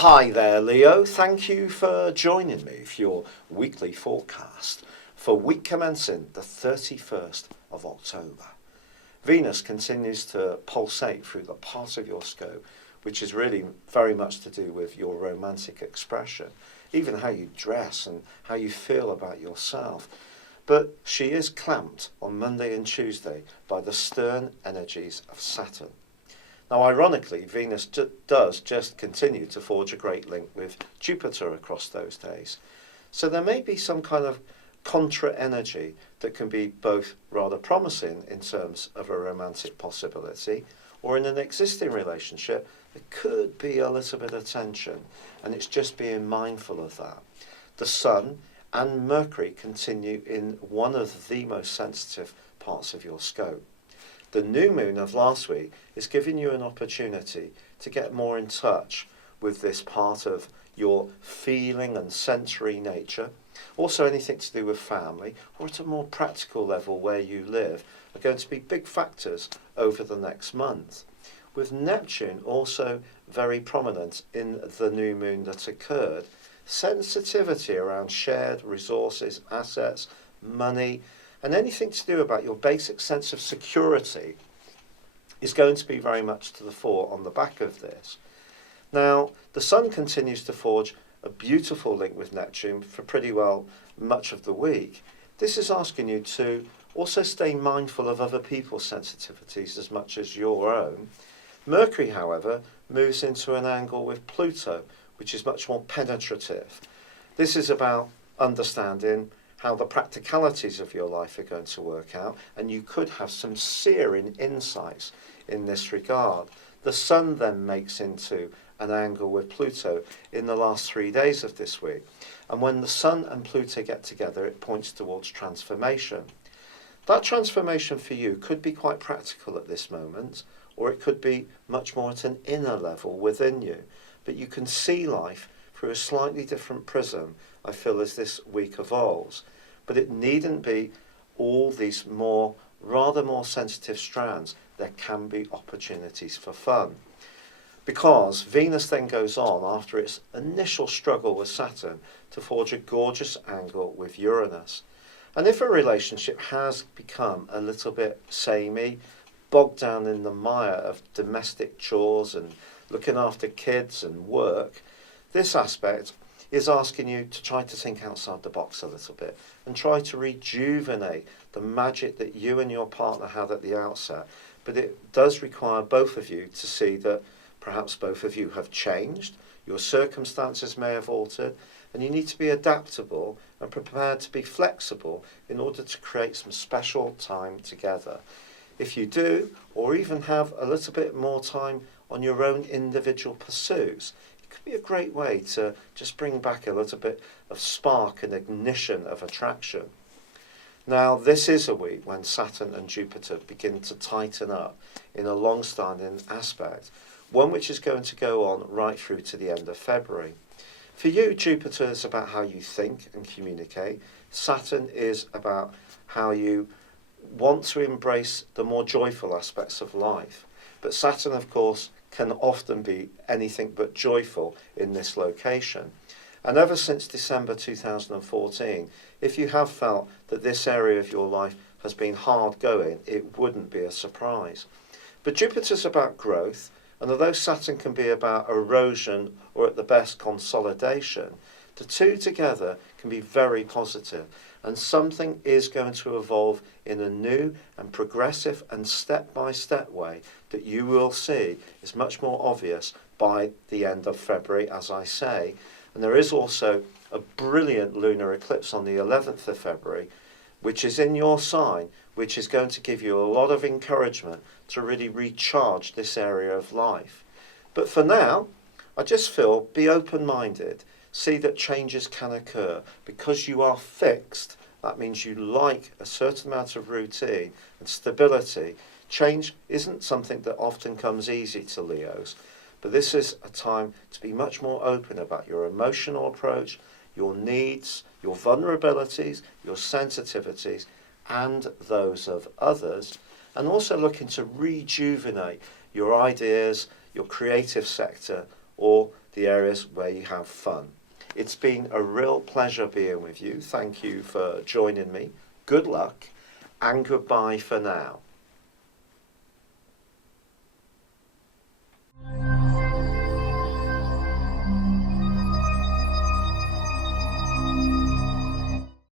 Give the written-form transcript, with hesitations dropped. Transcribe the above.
Hi there, Leo. Thank you for joining me for your weekly forecast for week commencing the 31st of October. Venus continues to pulsate through the part of your scope, which is really very much to do with your romantic expression, even how you dress and how you feel about yourself. But she is clamped on Monday and Tuesday by the stern energies of Saturn. Now, ironically, Venus does just continue to forge a great link with Jupiter across those days. So there may be some kind of contra energy that can be both rather promising in terms of a romantic possibility, or in an existing relationship, there could be a little bit of tension, and it's just being mindful of that. The Sun and Mercury continue in one of the most sensitive parts of your scope. The new moon of last week is giving you an opportunity to get more in touch with this part of your feeling and sensory nature. Also, anything to do with family or at a more practical level where you live are going to be big factors over the next month. With Neptune also very prominent in the new moon that occurred, sensitivity around shared resources, assets, money, and anything to do about your basic sense of security is going to be very much to the fore on the back of this. Now, the Sun continues to forge a beautiful link with Neptune for pretty well much of the week. This is asking you to also stay mindful of other people's sensitivities as much as your own. Mercury, however, moves into an angle with Pluto, which is much more penetrative. This is about understanding how the practicalities of your life are going to work out, and you could have some searing insights in this regard. The Sun then makes into an angle with Pluto in the last 3 days of this week, and when the Sun and Pluto get together, it points towards transformation. That transformation for you could be quite practical at this moment, or it could be much more at an inner level within you, but you can see life through a slightly different prism, I feel, as this week evolves. But it needn't be all these rather more sensitive strands. There can be opportunities for fun. Because Venus then goes on, after its initial struggle with Saturn, to forge a gorgeous angle with Uranus. And if a relationship has become a little bit samey, bogged down in the mire of domestic chores and looking after kids and work, this aspect is asking you to try to think outside the box a little bit and try to rejuvenate the magic that you and your partner had at the outset. But it does require both of you to see that perhaps both of you have changed, your circumstances may have altered, and you need to be adaptable and prepared to be flexible in order to create some special time together. If you do, or even have a little bit more time on your own individual pursuits, could be a great way to just bring back a little bit of spark and ignition of attraction. Now, this is a week when Saturn and Jupiter begin to tighten up in a long-standing aspect, one which is going to go on right through to the end of February. For you, Jupiter is about how you think and communicate. Saturn is about how you want to embrace the more joyful aspects of life. But Saturn, of course, can often be anything but joyful in this location. And ever since December 2014, if you have felt that this area of your life has been hard going, it wouldn't be a surprise. But Jupiter's about growth, and although Saturn can be about erosion or at the best consolidation, the two together can be very positive, and something is going to evolve in a new and progressive and step-by-step way that you will see is much more obvious by the end of February, as I say. And there is also a brilliant lunar eclipse on the 11th of February, which is in your sign, which is going to give you a lot of encouragement to really recharge this area of life. But for now, I just feel, be open-minded. See that changes can occur. Because you are fixed, that means you like a certain amount of routine and stability. Change isn't something that often comes easy to Leos, but this is a time to be much more open about your emotional approach, your needs, your vulnerabilities, your sensitivities, and those of others, and also looking to rejuvenate your ideas, your creative sector, or the areas where you have fun. It's been a real pleasure being with you. Thank you for joining me. Good luck and goodbye for now.